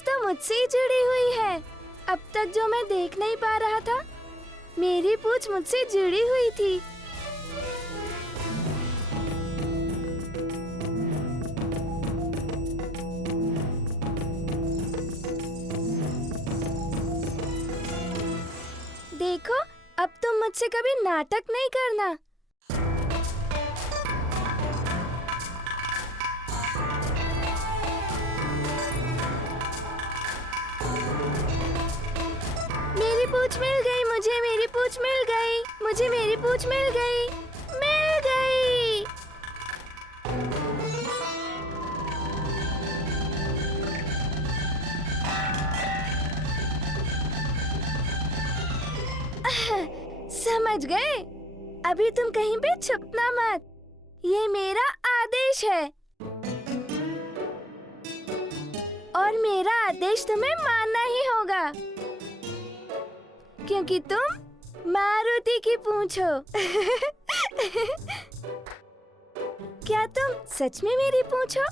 पूंछ तो मुझसे ही जुड़ी हुई है। अब तक जो मैं देख नहीं पा रहा था, मेरी पूंछ मुझसे जुड़ी हुई थी। देखो, अब तुम मुझसे कभी नाटक नहीं करना। मेरी पूंछ मिल गई, मुझे मेरी पूंछ मिल गई, मुझे मेरी पूंछ मिल गई, मिल गई। समझ गए? अभी तुम कहीं पे छुपना मत, ये मेरा आदेश है और मेरा आदेश तुम्हें मानना ही होगा, क्योंकि तुम मारुति की पूंछ हो। क्या तुम सच में मेरी पूंछ हो?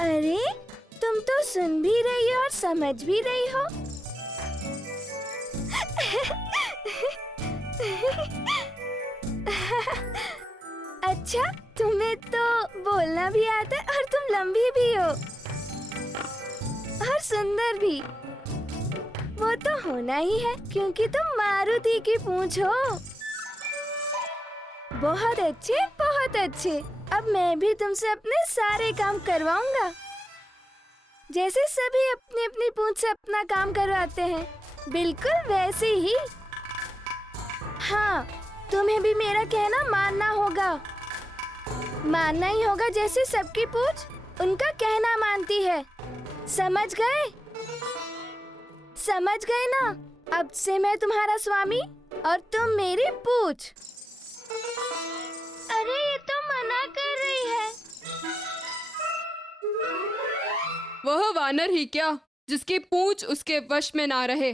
अरे, तुम तो सुन भी रही हो और समझ भी रही हो। अच्छा, तुम्हें तो बोलना भी आता है और तुम लंबी भी हो और सुंदर भी। वो तो होना ही है, क्योंकि तुम मारुति की पूंछ हो। बहुत अच्छे, बहुत अच्छे। अब मैं भी तुमसे अपने सारे काम करवाऊंगा, जैसे सभी अपनी अपनी पूंछ से अपना काम करवाते हैं, बिल्कुल वैसे ही। हाँ, तुम्हें भी मेरा कहना मानना होगा। मानना ही होगा, जैसे सबकी पूंछ उनका कहना मानती है। समझ गए? समझ गए ना? अब से मैं तुम्हारा स्वामी और तुम मेरी पूंछ। अरे, ये तो मना कर रही है। वह वानर ही क्या, जिसकी पूंछ उसके वश में ना रहे।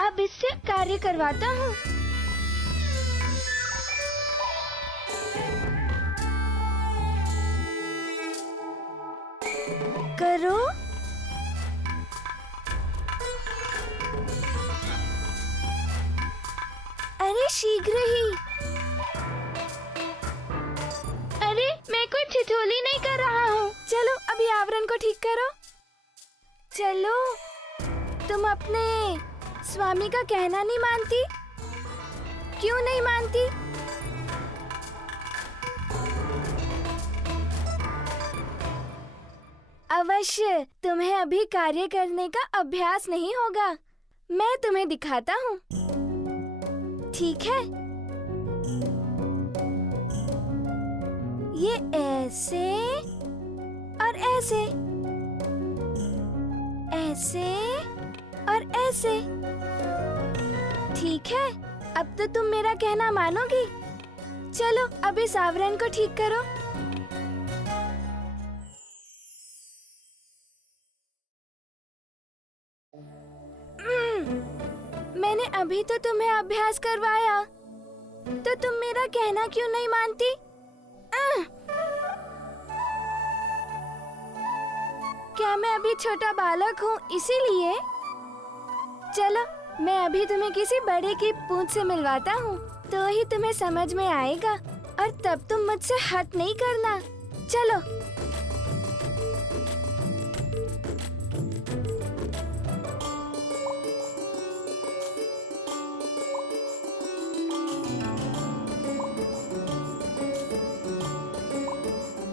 अब इससे कार्य करवाता हूँ। करो। अरे शीघ्र ही। अरे, मैं कोई ठिठोली नहीं कर रहा हूँ। चलो अभी आवरण को ठीक करो। चलो, तुम अपने स्वामी का कहना नहीं मानती? क्यों नहीं मानती? अवश्य, तुम्हें अभी कार्य करने का अभ्यास नहीं होगा। मैं तुम्हें दिखाता हूँ, ठीक है? ये ऐसे और ऐसे, ऐसे और ऐसे, ठीक है? अब तो तुम मेरा कहना मानोगी। चलो अब इस आवरण को ठीक करो। मैंने अभी तो तुम्हें अभ्यास करवाया, तो तुम मेरा कहना क्यों नहीं मानती? क्या मैं अभी छोटा बालक हूँ इसीलिए? चलो, मैं अभी तुम्हें किसी बड़े की पूंछ से मिलवाता हूँ, तो ही तुम्हें समझ में आएगा, और तब तुम मुझसे हट नहीं करना। चलो।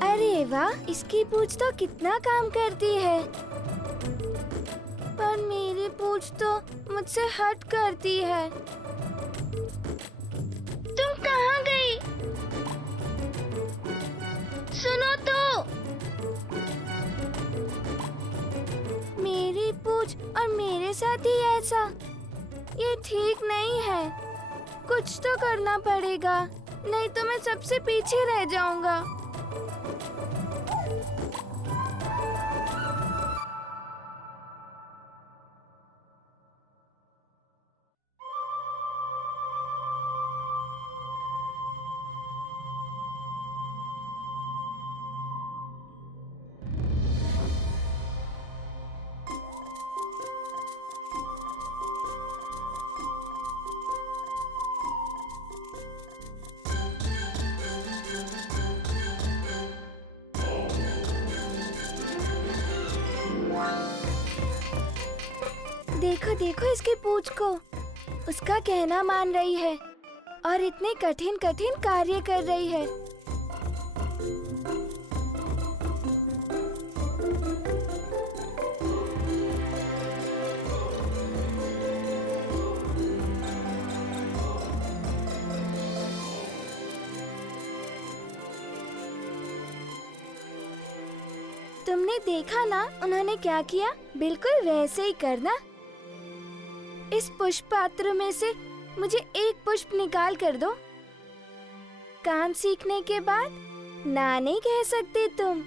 अरे वाह, इसकी पूंछ तो कितना काम करती है, पर मेरी पूंछ तो मुझसे हट करती है। तुम कहाँ गई? साथ ही ऐसा, ये ठीक नहीं है। कुछ तो करना पड़ेगा, नहीं तो मैं सबसे पीछे रह जाऊंगा। देखो देखो इसकी पूंछ को, उसका कहना मान रही है और इतने कठिन कठिन कार्य कर रही है। तुमने देखा ना उन्होंने क्या किया? बिल्कुल वैसे ही करना। इस पुष्प पात्र में से मुझे एक पुष्प निकाल कर दो। काम सीखने के बाद ना नहीं कह सकते तुम।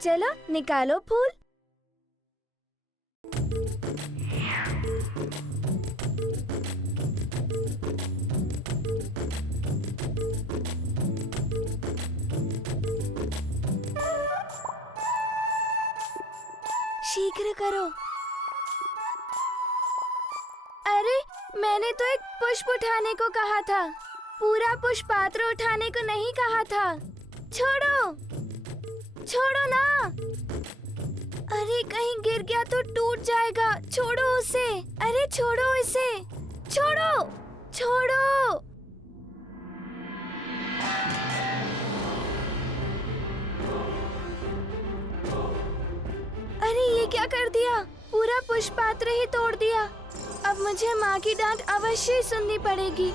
चलो निकालो फूल। शीघ्र करो। अरे मैंने तो एक पुष्प उठाने को कहा था, पूरा पुष्प पात्र उठाने को नहीं कहा था। छोड़ो, छोड़ो ना। अरे कहीं गिर गया तो टूट जाएगा। छोड़ो उसे। अरे छोड़ो इसे। छोड़ो, छोड़ो। अरे ये क्या कर दिया? पूरा पुष्प पात्र ही तोड़ दिया। अब मुझे माँ की डांट अवश्य ही सुननी पड़ेगी।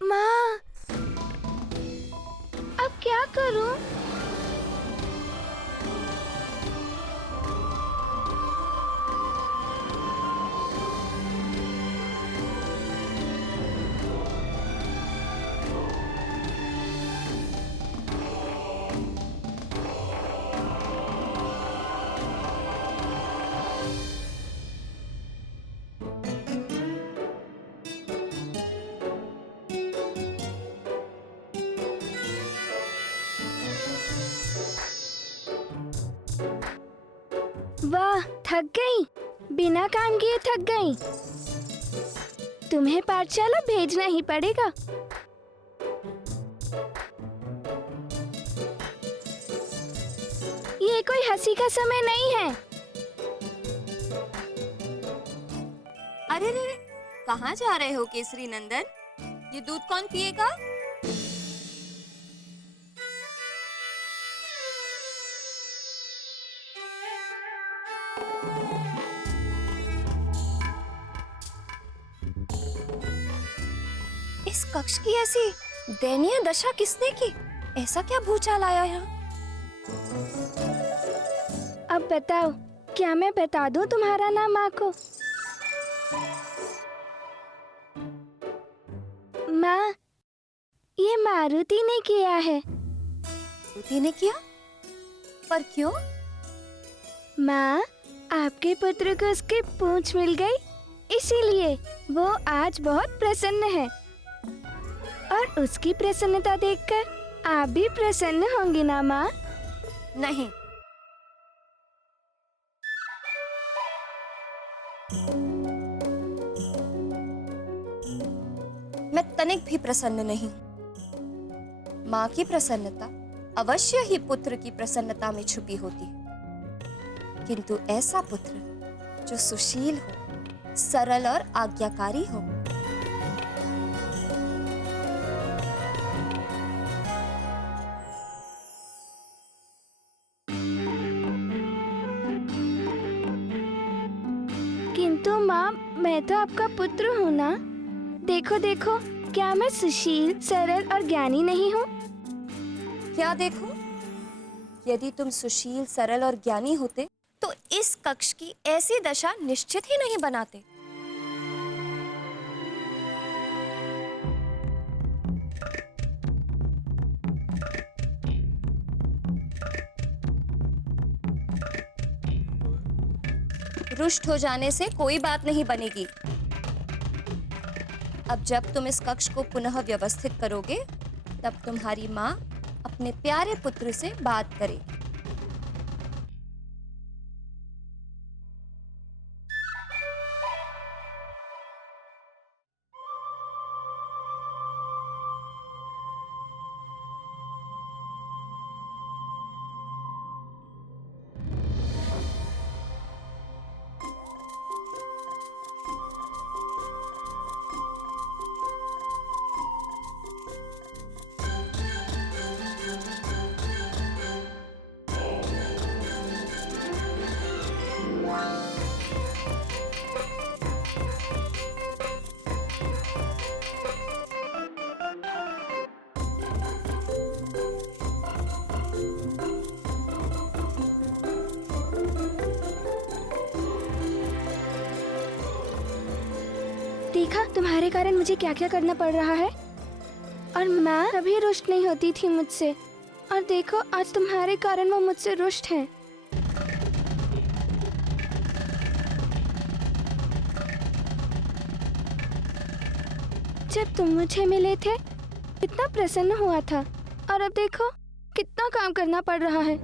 माँ, अब क्या करूं? वाह, थक गई। बिना काम किए थक गई। तुम्हें पाठशाला भेजना ही पड़ेगा। ये कोई हंसी का समय नहीं है। अरे रे, कहाँ जा रहे हो केसरी नंदन? ये दूध कौन पिएगा? इस कक्ष की ऐसी दयनीय दशा किसने की? ऐसा क्या भूचाल आया यहाँ? अब बताओ, क्या मैं बता दूं तुम्हारा नाम माँ को? माँ, ये मारुति ने किया है। मारुति ने किया? पर क्यों? माँ, आपके पुत्र को उसकी पूंछ मिल गई, इसीलिए वो आज बहुत प्रसन्न है। और उसकी प्रसन्नता देखकर आप भी प्रसन्न होंगी ना माँ? नहीं, मैं तनिक भी प्रसन्न नहीं। माँ की प्रसन्नता अवश्य ही पुत्र की प्रसन्नता में छुपी होती है, किंतु ऐसा पुत्र जो सुशील हो, सरल और आज्ञाकारी हो। मैं तो आपका पुत्र हूँ ना। देखो देखो, क्या मैं सुशील, सरल और ज्ञानी नहीं हूँ? क्या देखो? यदि तुम सुशील, सरल और ज्ञानी होते तो इस कक्ष की ऐसी दशा निश्चित ही नहीं बनाते। रुष्ट हो जाने से कोई बात नहीं बनेगी। अब जब तुम इस कक्ष को पुनः व्यवस्थित करोगे, तब तुम्हारी माँ अपने प्यारे पुत्र से बात करेगी। देखा, तुम्हारे कारण मुझे क्या क्या करना पड़ रहा है। और मैं कभी रुष्ट नहीं होती थी मुझसे, और देखो आज तुम्हारे कारण वो मुझसे रुष्ट हैं। जब तुम मुझे मिले थे कितना प्रसन्न हुआ था, और अब देखो कितना काम करना पड़ रहा है।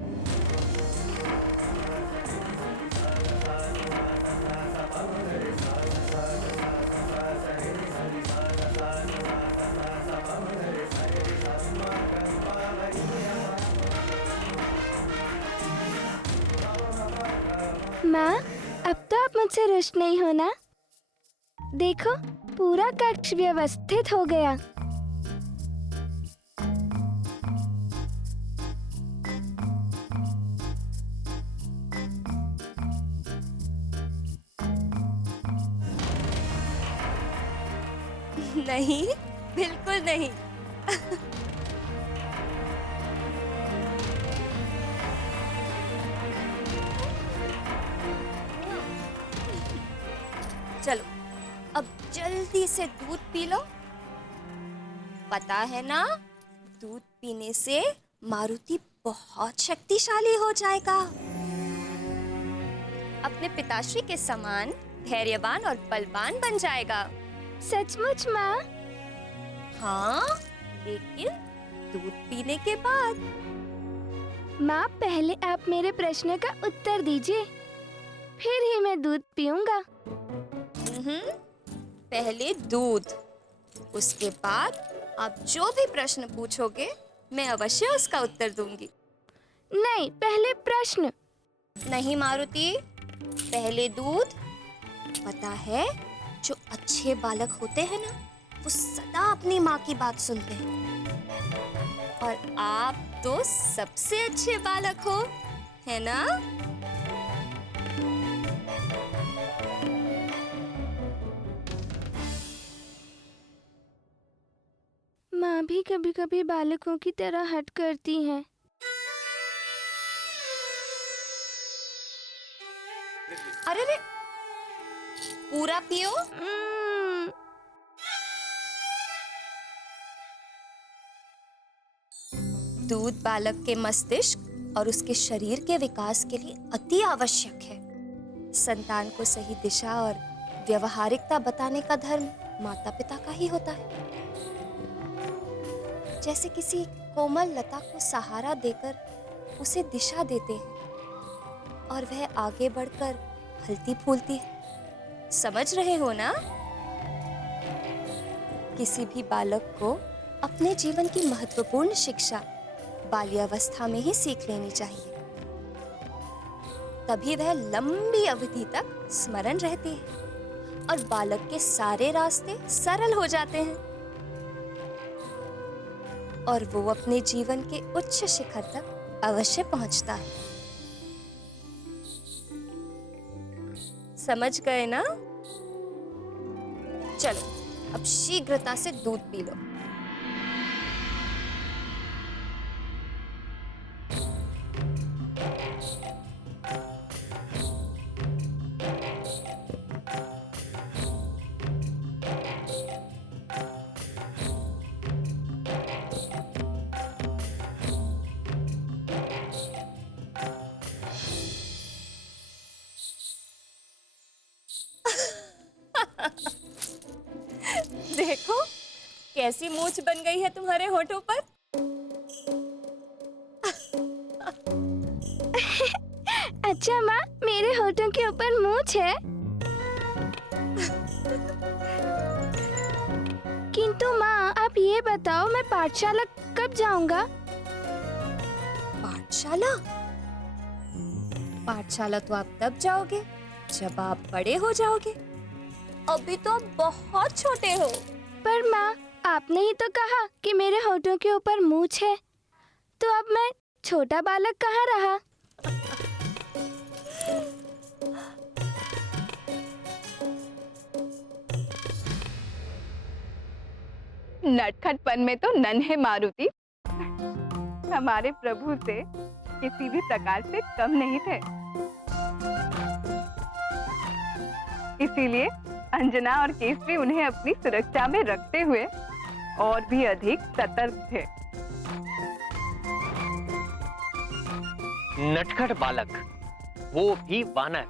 माँ, अब तो आप मुझसे रुष्ट नहीं हो ना? देखो, पूरा कक्ष व्यवस्थित हो गया। नहीं, बिल्कुल नहीं। चलो, अब जल्दी से दूध पी लो। पता है ना, दूध पीने से मारुति बहुत शक्तिशाली हो जाएगा। अपने पिताश्री के समान धैर्यवान और बलवान बन जाएगा। सचमुच माँ? हाँ, लेकिन दूध पीने के बाद। माँ, पहले आप मेरे प्रश्न का उत्तर दीजिए, फिर ही मैं दूध पीऊंगा। पहले दूध, उसके बाद आप जो भी प्रश्न पूछोगे मैं अवश्य उसका उत्तर दूंगी। नहीं, पहले प्रश्न। नहीं मारुति, पहले दूध। पता है, जो अच्छे बालक होते हैं ना, वो सदा अपनी माँ की बात सुनते हैं। और आप तो सबसे अच्छे बालक हो, है ना? माँ भी कभी कभी बालकों की तरह हट करती हैं। अरे रे, पूरा पियो। दूध बालक के मस्तिष्क और उसके शरीर के विकास के लिए अति आवश्यक है। संतान को सही दिशा और व्यवहारिकता बताने का धर्म माता पिता का ही होता है। जैसे किसी कोमल लता को सहारा देकर उसे दिशा देते हैं और वह आगे बढ़कर फलती फूलती है। समझ रहे हो ना? किसी भी बालक को अपने जीवन की महत्वपूर्ण शिक्षा बाल्यावस्था में ही सीख लेनी चाहिए, तभी वह लंबी अवधि तक स्मरण रहती है और बालक के सारे रास्ते सरल हो जाते हैं और वो अपने जीवन के उच्च शिखर तक अवश्य पहुंचता है। समझ गए ना? चलो अब शीघ्रता से दूध पी लो। देखो कैसी मूंछ बन गई है तुम्हारे होठों पर। अच्छा माँ, मेरे होठों के ऊपर मूंछ है। किंतु माँ, आप ये बताओ मैं पाठशाला कब जाऊंगा? पाठशाला? पाठशाला तो आप तब जाओगे जब आप बड़े हो जाओगे। अभी तो आप बहुत छोटे हो। पर माँ, आपने ही तो कहा कि मेरे होठों के ऊपर मूंछ है, तो अब मैं छोटा बालक कहाँ रहा? नटखटपन में तो नन्हे मारुति हमारे प्रभु से किसी भी प्रकार से कम नहीं थे। इसीलिए अंजना और केसरी उन्हें अपनी सुरक्षा में रखते हुए और भी अधिक सतर्क थे। नटखट बालक, वो भी वानर,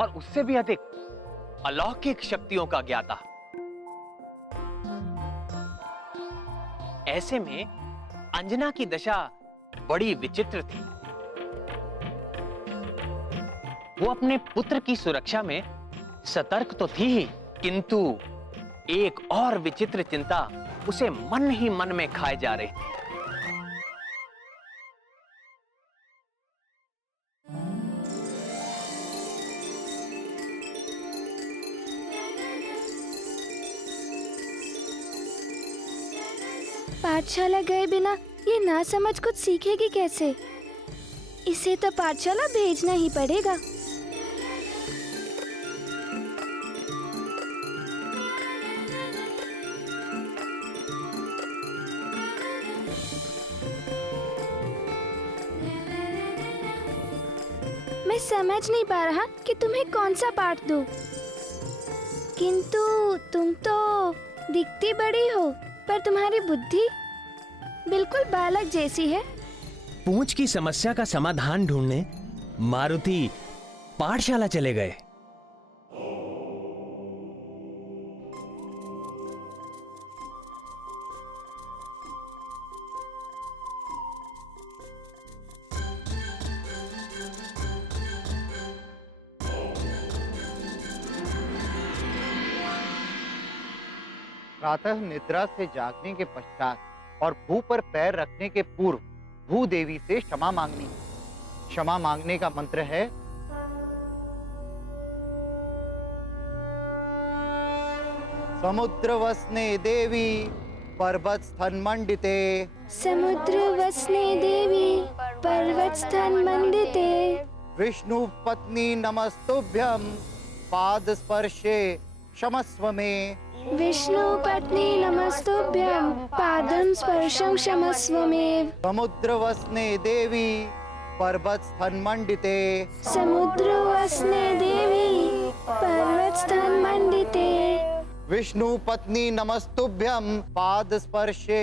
और उससे भी अधिक अलौकिक शक्तियों का ज्ञाता। ऐसे में अंजना की दशा बड़ी विचित्र थी। वो अपने पुत्र की सुरक्षा में सतर्क तो थी ही, किंतु एक और विचित्र चिंता उसे मन ही मन में खाए जा रही थी। पाठशाला गए बिना ये ना समझ कुछ सीखेगी कैसे? इसे तो पाठशाला भेजना ही पड़ेगा। मैं समझ नहीं पा रहा कि तुम्हें कौन सा पाठ दूं। किंतु तुम तो दिखती बड़ी हो, पर तुम्हारी बुद्धि बिल्कुल बालक जैसी है। पूंछ की समस्या का समाधान ढूंढने मारुति पाठशाला चले गए। प्रातः निद्रा से जागने के पश्चात और भू पर पैर रखने के पूर्व भू देवी से क्षमा मांगनी। क्षमा मांगने का मंत्र है समुद्र वसने देवी पर्वत स्थन मंडिते। समुद्र वसने देवी पर्वत स्थन मंडिते। विष्णु पत्नी नमस्तुभ्यं पाद स्पर्शे क्षमस्व में। विष्णु पत्नी नमस्तुभ्यं पादं स्पर्शं क्षमस्व मे। समुद्र वसने देवी पर्वत स्थन मंडिते। समुद्र वसने देवी पर्वत स्थन मंडिते। विष्णु पत्नी नमस्तुभ्यं पाद स्पर्शे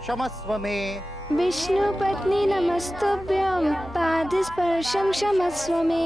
क्षमस्व में। विष्णु पत्नी नमस्तुभ्यं पाद स्पर्शं क्षमस्व मे।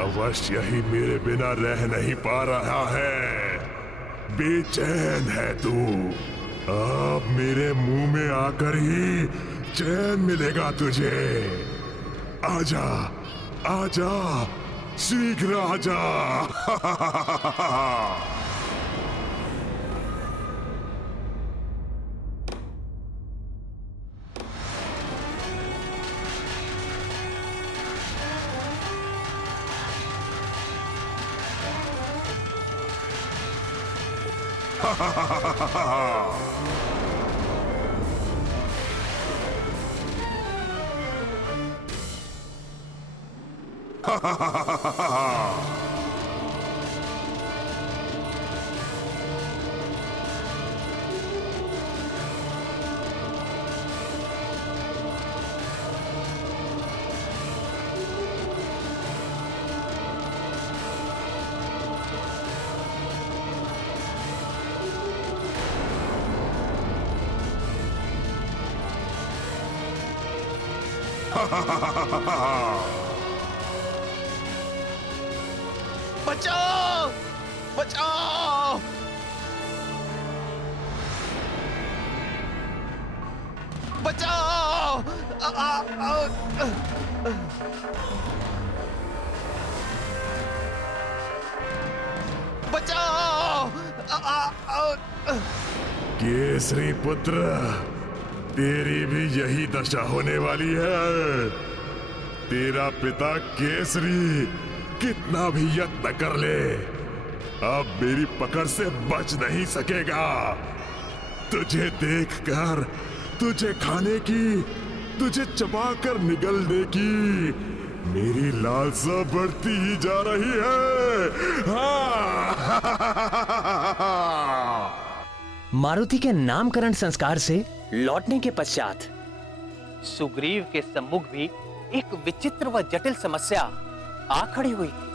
अवश्य ही मेरे बिना रह नहीं पा रहा है। बेचैन है तू। अब मेरे मुंह में आकर ही चैन मिलेगा तुझे। आजा, आजा, शीघ्र आजा। बचाओ बचाओ बचाओ बचाओ केसरी पुत्र, तेरी भी यही दशा होने वाली है। तेरा पिता केसरी कितना भी यत्न कर ले, अब मेरी पकड़ से बच नहीं सकेगा। तुझे देखकर, तुझे खाने की, तुझे चबाकर निगलने की मेरी लालसा बढ़ती ही जा रही है। मारुति के नामकरण संस्कार से लौटने के पश्चात सुग्रीव के सम्मुख भी एक विचित्र व जटिल समस्या आ खड़ी हुई थी।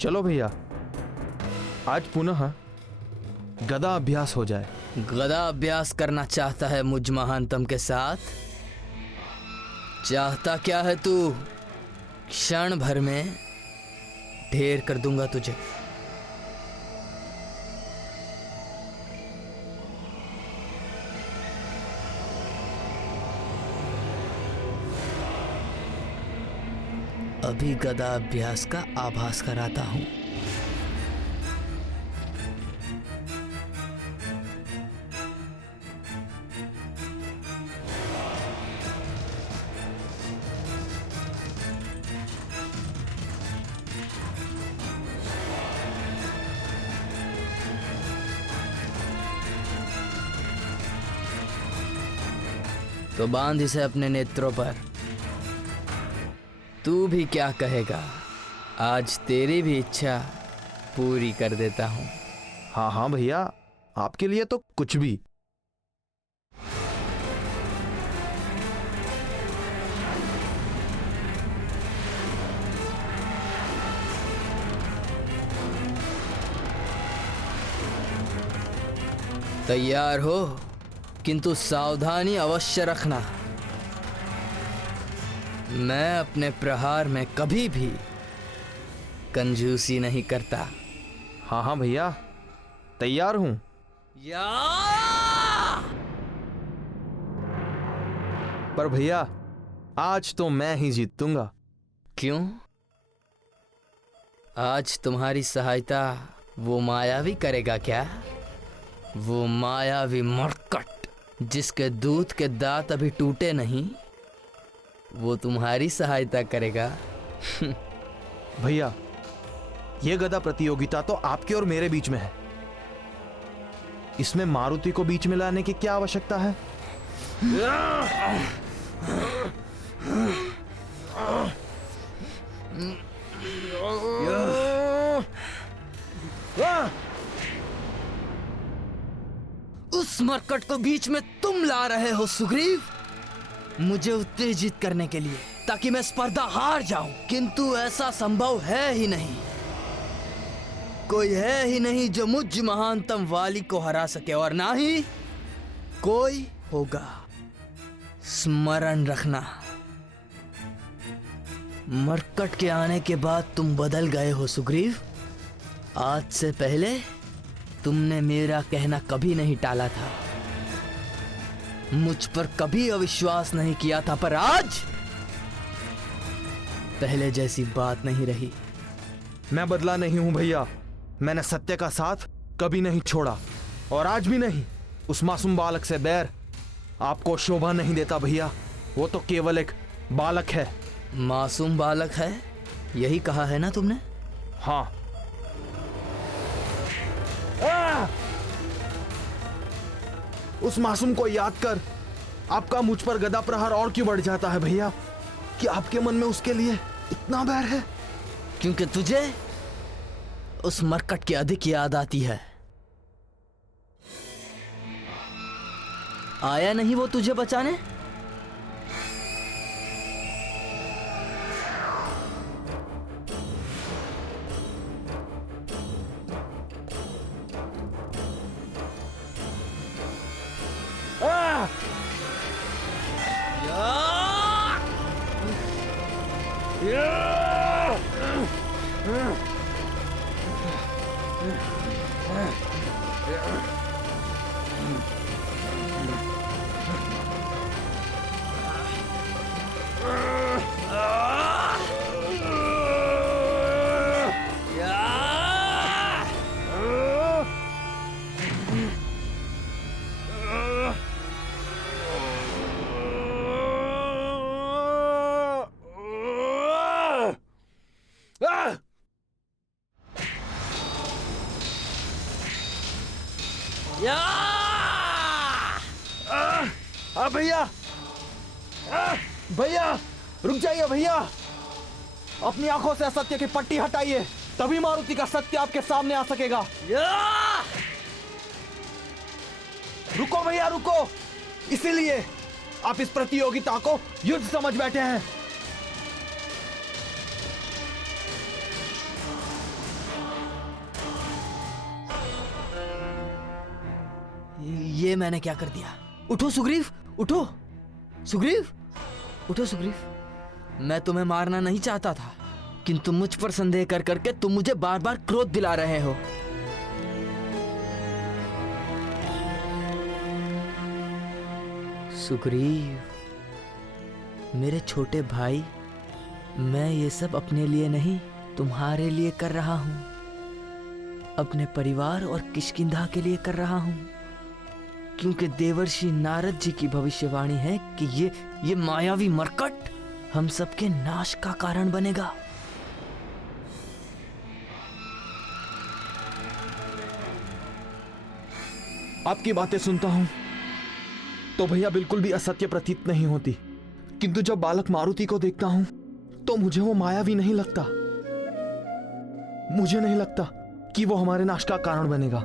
चलो भैया, आज पुनः गदा अभ्यास हो जाए। गदा अभ्यास करना चाहता है मुझ महानतम के साथ? चाहता क्या है तू? क्षण भर में ढेर कर दूंगा तुझे। अभी गदा अभ्यास का आभास कराता हूं। तो बांध इसे अपने नेत्रों पर। तू भी क्या कहेगा? आज तेरी भी इच्छा पूरी कर देता हूं। हाँ हाँ भैया, आपके लिए तो कुछ भी। तैयार हो, किंतु सावधानी अवश्य रखना। मैं अपने प्रहार में कभी भी कंजूसी नहीं करता। हाँ हाँ भैया, तैयार हूं। या! पर भैया, आज तो मैं ही जीतूंगा। क्यों? आज तुम्हारी सहायता वो मायावी करेगा क्या? वो मायावी मरकट जिसके दूध के दांत अभी टूटे नहीं, वो तुम्हारी सहायता करेगा। भैया, ये गदा प्रतियोगिता तो आपके और मेरे बीच में है। इसमें मारुति को बीच में लाने की क्या आवश्यकता है? उस मरकट को बीच में तुम ला रहे हो सुग्रीव, मुझे उत्तेजित करने के लिए, ताकि मैं स्पर्धा हार जाऊं। किंतु ऐसा संभव है ही नहीं। कोई है ही नहीं जो मुझ महानतम वाली को हरा सके, और ना ही कोई होगा। स्मरण रखना, मरकट के आने के बाद तुम बदल गए हो सुग्रीव। आज से पहले तुमने मेरा कहना कभी नहीं टाला था। मुझ पर कभी अविश्वास नहीं किया था, पर आज पहले जैसी बात नहीं रही। मैं बदला नहीं हूं भैया। मैंने सत्य का साथ कभी नहीं छोड़ा और आज भी नहीं। उस मासूम बालक से बैर आपको शोभा नहीं देता भैया। वो तो केवल एक बालक है। मासूम बालक है, यही कहा है ना तुमने? हाँ। उस मासूम को याद कर आपका मुझ पर गदा प्रहार और क्यों बढ़ जाता है भैया? कि आपके मन में उसके लिए इतना बैर है? क्योंकि तुझे उस मरकट की अधिक याद आती है। आया नहीं वो तुझे बचाने? भैया, भैया रुक जाइए भैया। अपनी आंखों से असत्य की पट्टी हटाइए, तभी मारुति का सत्य आपके सामने आ सकेगा। रुको भैया रुको। इसीलिए आप इस प्रतियोगिता को युद्ध समझ बैठे हैं। ये मैंने क्या कर दिया? उठो सुग्रीव, उठो सुग्रीव, उठो सुग्रीव। मैं तुम्हें मारना नहीं चाहता था, किंतु मुझ पर संदेह कर करके तुम मुझे बार बार क्रोध दिला रहे हो। सुग्रीव, मेरे छोटे भाई, मैं ये सब अपने लिए नहीं तुम्हारे लिए कर रहा हूं। अपने परिवार और किष्किंधा के लिए कर रहा हूं, क्योंकि देवर्षि नारद जी की भविष्यवाणी है कि ये मायावी मरकट हम सबके नाश का कारण बनेगा। आपकी बातें सुनता हूं तो भैया बिल्कुल भी असत्य प्रतीत नहीं होती, किंतु जब बालक मारुति को देखता हूं तो मुझे वो मायावी नहीं लगता। मुझे नहीं लगता कि वो हमारे नाश का कारण बनेगा।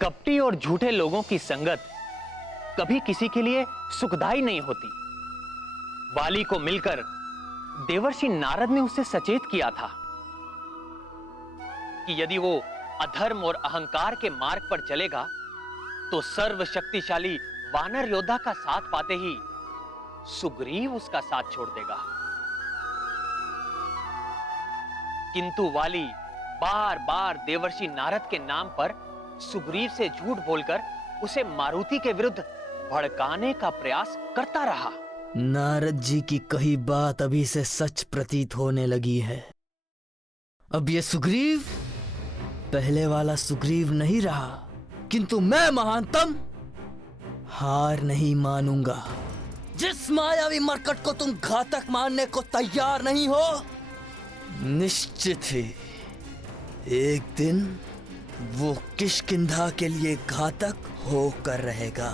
कपटी और झूठे लोगों की संगत कभी किसी के लिए सुखदायी नहीं होती। वाली को मिलकर देवर्षि नारद ने उसे सचेत किया था कि यदि वो अधर्म और अहंकार के मार्ग पर चलेगा तो सर्वशक्तिशाली वानर योद्धा का साथ पाते ही सुग्रीव उसका साथ छोड़ देगा। किंतु वाली बार बार देवर्षि नारद के नाम पर सुग्रीव से झूठ बोलकर उसे मारुति के विरुद्ध भड़काने का प्रयास करता रहा। नारद जी की कही बात अभी से सच प्रतीत होने लगी है। अब ये सुग्रीव पहले वाला सुग्रीव नहीं रहा, किंतु मैं महानतम हार नहीं मानूंगा। जिस मायावी मरकट को तुम घातक मानने को तैयार नहीं हो, निश्चित ही एक दिन वो किष्किंधा के लिए घातक होकर रहेगा।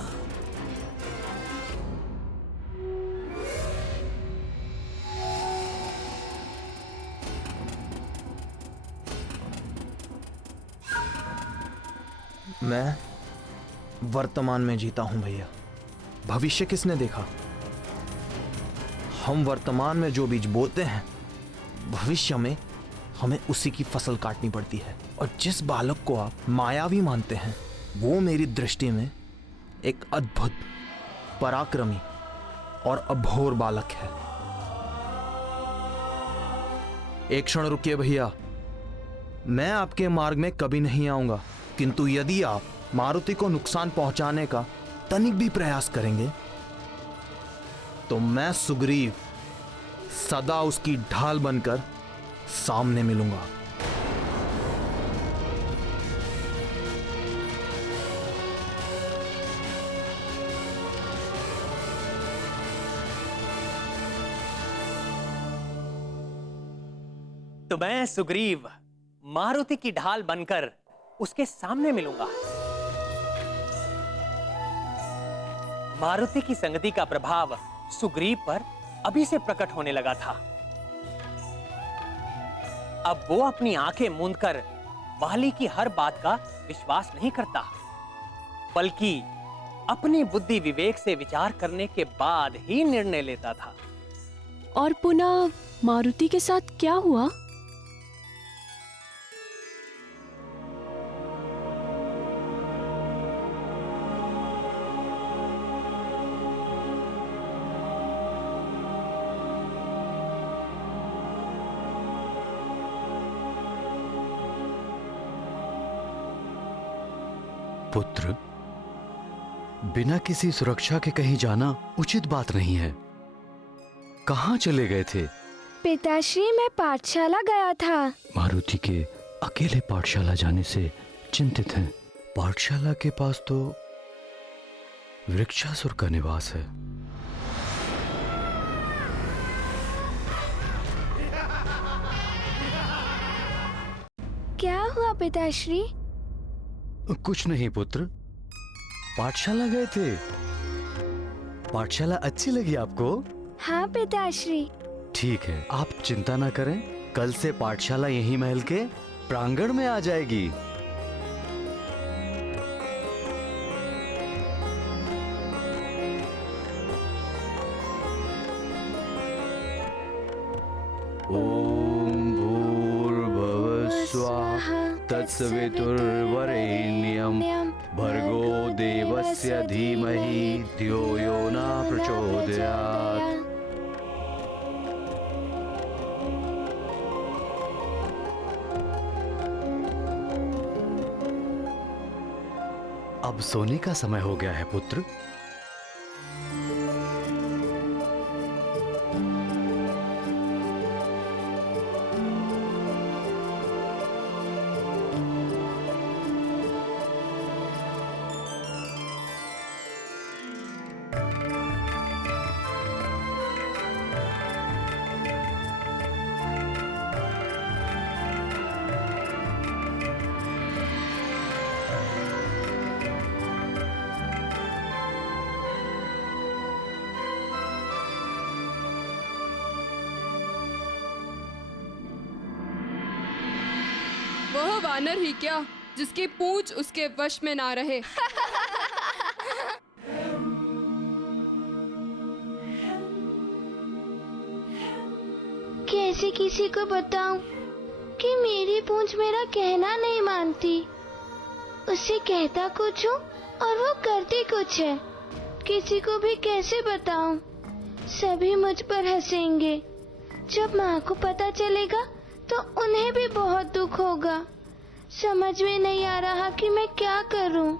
मैं वर्तमान में जीता हूं भैया, भविष्य किसने देखा? हम वर्तमान में जो बीज बोते हैं, भविष्य में हमें उसी की फसल काटनी पड़ती है। और जिस बालक को आप मायावी मानते हैं, वो मेरी दृष्टि में एक अद्भुत, पराक्रमी और अभोर बालक है। एक क्षण रुकिए भैया, मैं आपके मार्ग में कभी नहीं आऊंगा, किंतु यदि आप मारुति को नुकसान पहुंचाने का तनिक भी प्रयास करेंगे तो मैं सुग्रीव सदा उसकी ढाल बनकर सामने मिलूंगा। तो मैं सुग्रीव मारुति की ढाल बनकर उसके सामने मिलूंगा। मारुति की संगति का प्रभाव सुग्रीव पर अभी से प्रकट होने लगा था। अब वो अपनी आंखें मूंदकर वाली की हर बात का विश्वास नहीं करता, बल्कि अपनी बुद्धि विवेक से विचार करने के बाद ही निर्णय लेता था। और पुनः मारुति के साथ क्या हुआ? पुत्र, बिना किसी सुरक्षा के कहीं जाना उचित बात नहीं है। कहाँ चले गए थे? पिताश्री, मैं पाठशाला गया था। मारुति के अकेले पाठशाला जाने से चिंतित हैं। पाठशाला के पास तो वृक्षासुर का निवास है। क्या हुआ पिताश्री? कुछ नहीं पुत्र, पाठशाला गए थे। पाठशाला अच्छी लगी आपको? हाँ पिताश्री। ठीक है, आप चिंता ना करें, कल से पाठशाला यही महल के प्रांगण में आ जाएगी। ओम भूर्भुवः स्वः तत्सवितुर्वरेण्यं भर्गो देवस्य धीमहि धियो यो न प्रचोदयात्। अब सोने का समय हो गया है पुत्र। वह वानर ही क्या जिसकी पूंछ उसके वश में ना रहे। कैसे किसी को बताऊं कि मेरी पूंछ मेरा कहना नहीं मानती। उसे कहता कुछ हूँ और वो करती कुछ है। किसी को भी कैसे बताऊं? सभी मुझ पर हंसेंगे। जब माँ को पता चलेगा तो उन्हें भी बहुत दुख होगा। समझ में नहीं आ रहा कि मैं क्या करूं।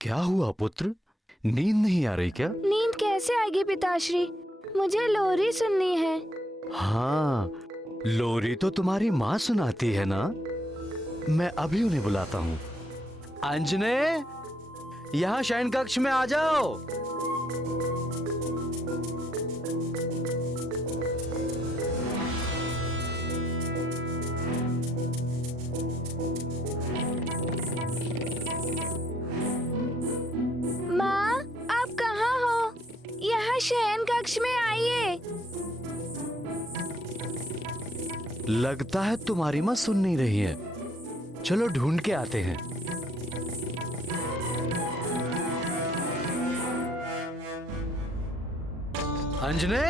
क्या हुआ पुत्र, नींद नहीं आ रही क्या? नींद कैसे आएगी पिताश्री? मुझे लोरी सुननी है। हाँ, लोरी तो तुम्हारी माँ सुनाती है ना। मैं अभी उन्हें बुलाता हूँ। अंजने, यहाँ शयन कक्ष में आ जाओ। माँ, आप कहाँ हो? यहाँ शयन कक्ष में आइए। लगता है तुम्हारी माँ सुन नहीं रही है। चलो ढूंढ के आते हैं। अंजने,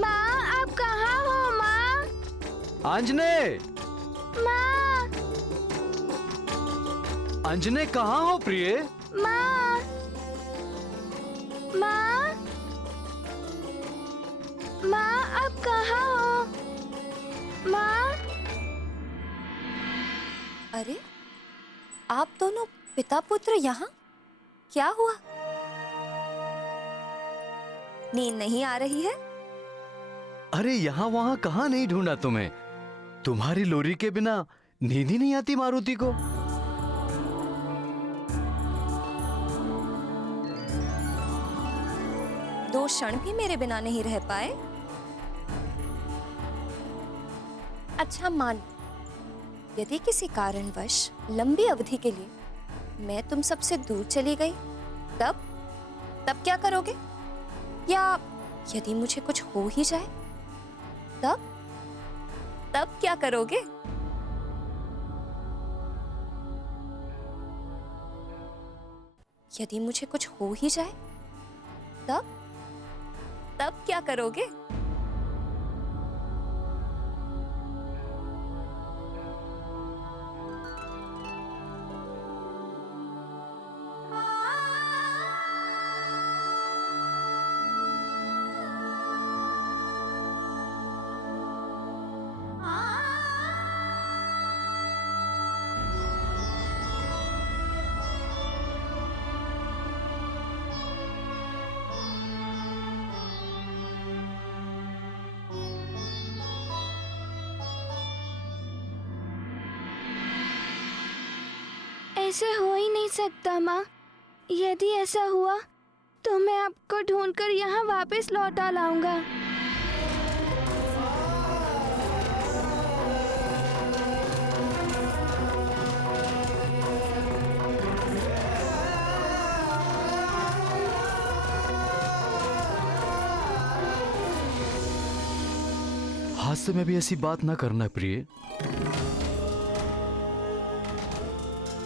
माँ आप कहाँ हो माँ? अंजने, माँ, अंजने कहाँ हो प्रिय? माँ, माँ, माँ आप कहाँ हो? माँ, अरे आप दोनों पिता पुत्र यहाँ? क्या हुआ? नींद नहीं आ रही है? अरे यहाँ वहां कहाँ नहीं ढूंढा तुम्हें। तुम्हारी लोरी के बिना नींद ही नहीं आती मारुति को। दो क्षण भी मेरे बिना नहीं रह पाए? अच्छा मान, यदि किसी कारणवश लंबी अवधि के लिए मैं तुम सबसे दूर चली गई, तब क्या करोगे? या यदि मुझे कुछ हो ही जाए, तब क्या करोगे? यदि मुझे कुछ हो ही जाए, तब क्या करोगे? ऐसे हो ही नहीं सकता माँ। यदि ऐसा हुआ तो मैं आपको ढूंढकर यहाँ वापस लौटा लाऊंगा। हास्य में भी ऐसी बात ना करना प्रिय।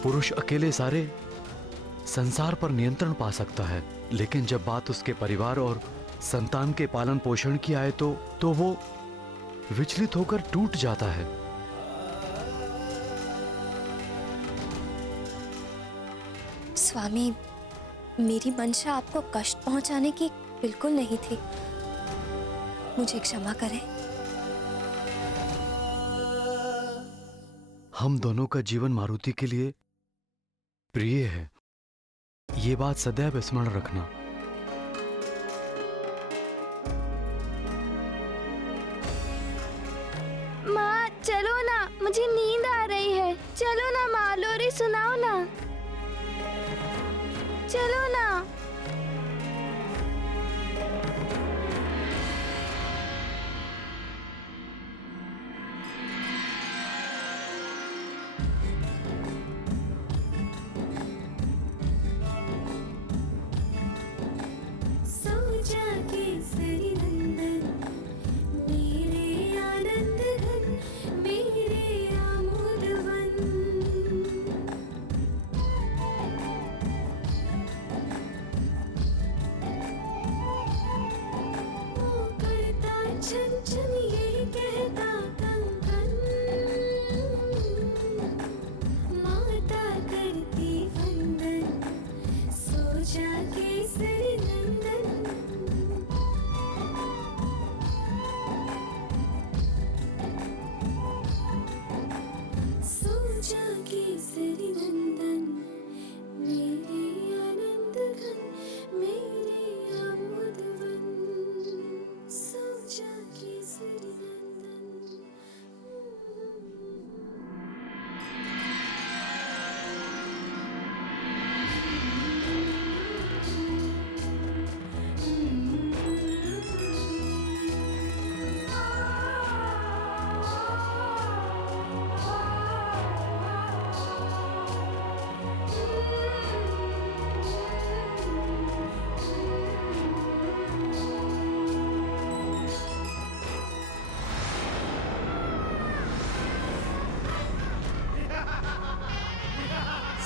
पुरुष अकेले सारे संसार पर नियंत्रण पा सकता है, लेकिन जब बात उसके परिवार और संतान के पालन पोषण की आए तो वो विचलित होकर टूट जाता है। स्वामी, मेरी मंशा आपको कष्ट पहुंचाने की बिल्कुल नहीं थी। मुझे क्षमा करें। हम दोनों का जीवन मारुति के लिए प्रिय है, ये बात सदैव स्मरण रखना। माँ चलो ना, मुझे नींद आ रही है। चलो ना माँ, लोरी सुनाओ ना। चलो ना।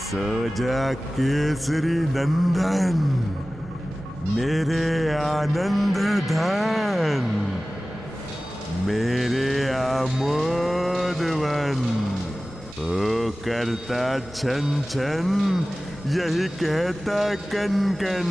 सोजा केसरी नंदन, मेरे आनंद धन, मेरे आमोदवन, ओ करता छन छन, यही कहता कन कन।